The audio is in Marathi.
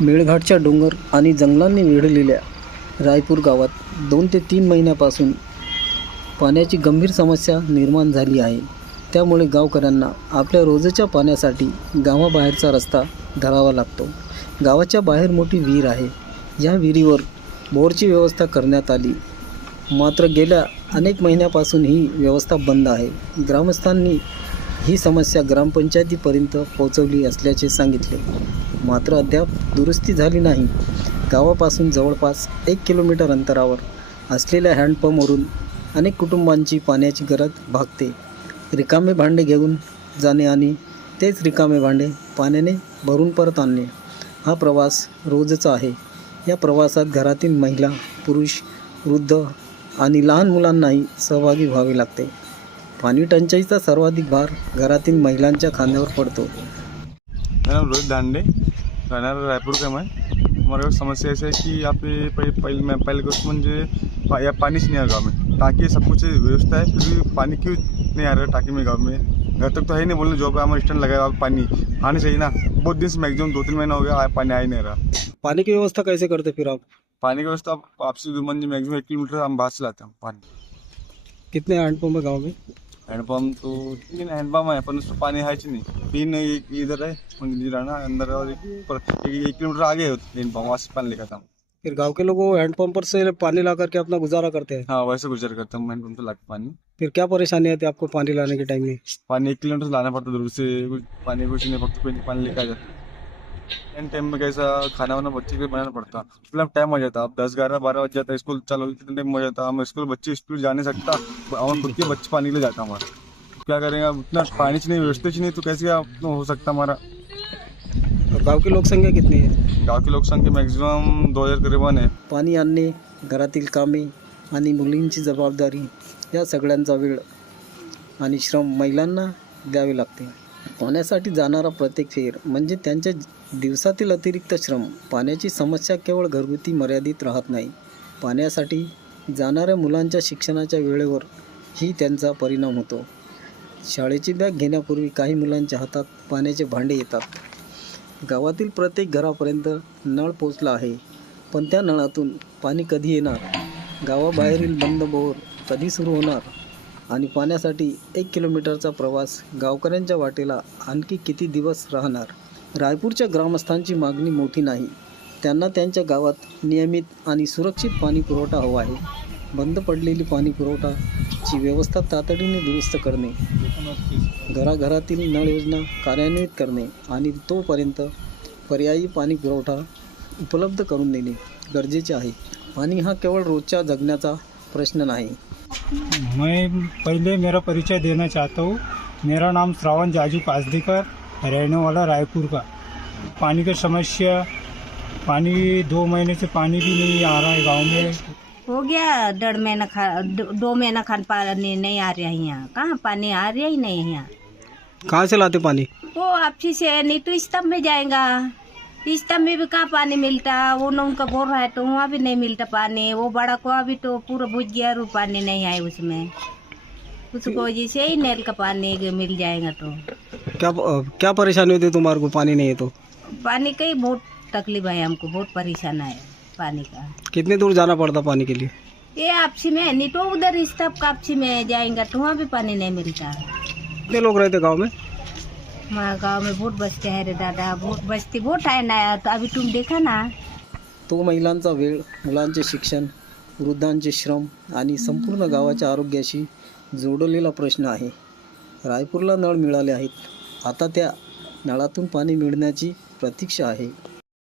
मेळघाटच्या डोंगर आणि जंगलांनी वेढलेल्या रायपूर गावात 2 ते 3 महिन्यापासून पाण्याची गंभीर समस्या निर्माण झाली आहे. त्यामुळे गावकऱ्यांना आपल्या रोजच्या पाण्यासाठी गावाबाहेरचा रस्ता धरावा लागतो. गावाच्या बाहेर मोठी विहीर आहे. या विहिरीवर बोरची व्यवस्था करण्यात आली, मात्र गेल्या अनेक महिन्यापासून ही व्यवस्था बंद आहे. ग्रामस्थांनी ही समस्या ग्रामपंचायतीपर्यंत पोहोचवली असल्याचे सांगितले, मात्र अद्याप दुरुस्ती झाली नाही. गावापासून जवळपास 1 किलोमीटर अंतरावर असलेल्या हँडपंपवरून अनेक कुटुंबांची पाण्याची गरज भागते. रिकामे भांडे घेऊन जाणे आणि तेच रिकामे भांडे पाण्याने भरून परत आणणे हा प्रवास रोजचा आहे. या प्रवासात घरातील महिला, पुरुष, वृद्ध आणि लहान मुलांनाही सहभागी व्हावे लागते. पाणी टंचाईचा सर्वाधिक भार घरातील महिलांच्या खांद्यावर पड़तो। मेरा नाम रोहित दांडे, रहने वाला रायपुर का मैं। हमारे समस्या ऐसे है कि यहाँ पे पहले कुछ मुझे या पानी से नहीं आ रहा गाँव में, टाँकी सब कुछ व्यवस्था है, फिर भी पानी क्यों नहीं आ रहा टाँकी में गाँव में। घर तक तो है नहीं, बोलने जो पे हमारे स्टैंड लगाया पानी आने चाहिए ना। बहुत दिन से मैक्सिमम 2-3 महीना हो गया पानी आ ही नहीं रहा। पानी की व्यवस्था कैसे करते फिर आप? पानी की व्यवस्था आपसे मैक्सिमम 1 किलोमीटर हम बाहर से लाते हैं पानी। कितने हैंडपंप है गाँव में? हैंडपम्प तो 3 हैंडपम्प है, पर उसमें पानी है ही नहीं। 3 एक इधर है मंदिर ना अंदर, और एक 1 किलोमीटर आगे है हैंडपम्प, वहाँ से पानी लेकर था। फिर गांव के लोग हैंडपंप पर से पानी ला करके अपना गुजारा करते हैं। हाँ, वैसे गुजर करता हूँ हैंडपम्प से लाके पानी। फिर क्या परेशानी आती है आपको पानी लाने के टाइम में? पानी 1 किलोमीटर से लाना पड़ता दूर से, पानी कुछ नहीं पड़ता, कोई पानी लेकर आ जाता। एंड टाइम में कैसा खाना वाना बच्चे के लिए बनाना पड़ता, मतलब टाइम हो जाता। अब 10-11-12 बज जाता है, स्कूल चालू कितने टाइम हो जाता। हम स्कूल बच्चे स्कूल जा नहीं सकता, हम खुद के बच्चे पानी के लिए जाता हमारा। क्या करेंगे, उतना पानी नहीं, व्यवस्था नहीं, तो कैसे हो सकता हमारा। और गांव की लोक संख्या कितनी है? गाँव की लोकसंख्या मॅक्झिमम 2000 करीबन आहे। पाणी आणणे, घरातील कामे आणि मुलींची जबाबदारी या सगळ्यांचा वेळ आणि श्रम महिलांना द्यावे लागते. पाण्यासाठी जाणारा प्रत्येक फेर म्हणजे त्यांच्या दिवसातील अतिरिक्त श्रम. पाण्याची समस्या केवळ घरगुती मर्यादित राहत नाही. पाण्यासाठी जाणाऱ्या मुलांच्या शिक्षणाच्या वेळेवर ही त्यांचा परिणाम होतो. शाळेची बॅग घेण्यापूर्वी काही मुलांच्या हातात पाण्याचे भांडे येतात. गावातील प्रत्येक घरापर्यंत नळ पोचला आहे, पण त्या नळातून पाणी कधी येणार? गावाबाहेरील बंद बोर कधी सुरू होणार? आणि पाण्यासाठी 1 किलोमीटरचा प्रवास गावकऱ्यांच्या वाटेला आणखी किती दिवस राहणार? रायपूरच्या ग्रामस्थांची मागणी मोठी नाही. त्यांना त्यांच्या गावात नियमित आणि सुरक्षित पाणी पुरवठा हवा आहे. बंद पडलेली पाणी पुरवठाची व्यवस्था तातडीने दुरुस्त करणे, घराघरातील नळ योजना कार्यान्वित करणे आणि तोपर्यंत पर्यायी पाणी पुरवठा उपलब्ध करून देणे गरजेचे आहे. पाणी हा केवळ रोजच्या जगण्याचा प्रश्न नाही. मैं पहले मेरा परिचय देना चाहता हूँ। मेरा नाम श्रावण जाजू पासदीकर, रहने वाला रायपुर का। पानी की समस्या, पानी 2 महीने से पानी भी नहीं आ रहा है गांव में। हो गया 1.5 महीना 2 महीना खान पानी नहीं आ रहा है यहाँ। कहाँ पानी आ रहा ही नहीं है यहाँ। कहाँ से लाते पानी? वो आपसी से नहीं तो स्तंभ में जाएगा, स्तंभ में भी कहाँ पानी मिलता। वो न उनका बोर है तो वहाँ भी नहीं मिलता पानी। वो बड़ा कुआ भी तो पूरा बुझ गया और पानी नहीं आए उसमें। उसको वजह से ही नल का पानी मिल जाएगा तो क्या परेशानी होती है तुम्हारे को पानी नहीं है तो? पानी का ही बहुत तकलीफ है हमको, बहुत परेशान है पानी का। कितने दूर जाना पड़ता पानी के लिए? ये आपसी में नहीं तो उधर स्तंभ का आपसी में जाएंगे तो वहाँ भी पानी नहीं मिलता। कितने लोग रहते गाँव में? हमारा गाँव में बहुत बस्ती है रे दादा, बहुत बस्ती बहुत है ना। तो अभी तुम देखा ना। तो महिलांचा वेळ, मुलांचे शिक्षण, वृद्धांचे श्रम आणि संपूर्ण गावाच्या आरोग्याशी जोडलेला प्रश्न आहे. रायपूरला नळ मिळाले आहेत, आता त्या नळातून पाणी मिळण्याची प्रतीक्षा आहे.